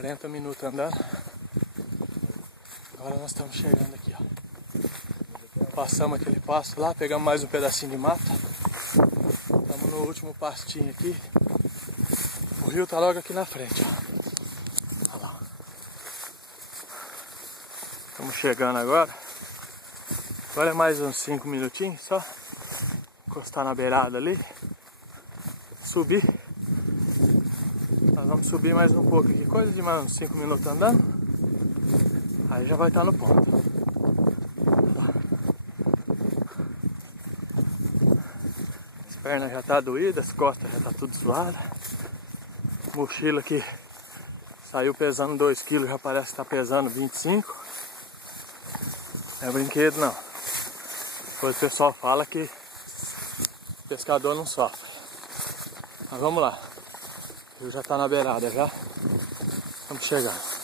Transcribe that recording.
40 minutos andando. Agora nós estamos chegando aqui, ó. Passamos aquele pasto lá, pegamos mais um pedacinho de mata. Estamos no último pastinho aqui. O rio tá logo aqui na frente, ó. Olha lá. Estamos chegando agora. Agora é mais uns 5 minutinhos só. Encostar na beirada ali. Subir. Nós vamos subir mais um pouco aqui. Coisa de mais uns 5 minutos andando. Aí já vai estar no ponto. As pernas já tá doídas, as costas já tá tudo suada. Mochila aqui saiu pesando 2 kg, já parece que tá pesando 25. Não é brinquedo não. Depois o pessoal fala que pescador não sofre. Mas vamos lá. O rio já tá na beirada já. Vamos chegando.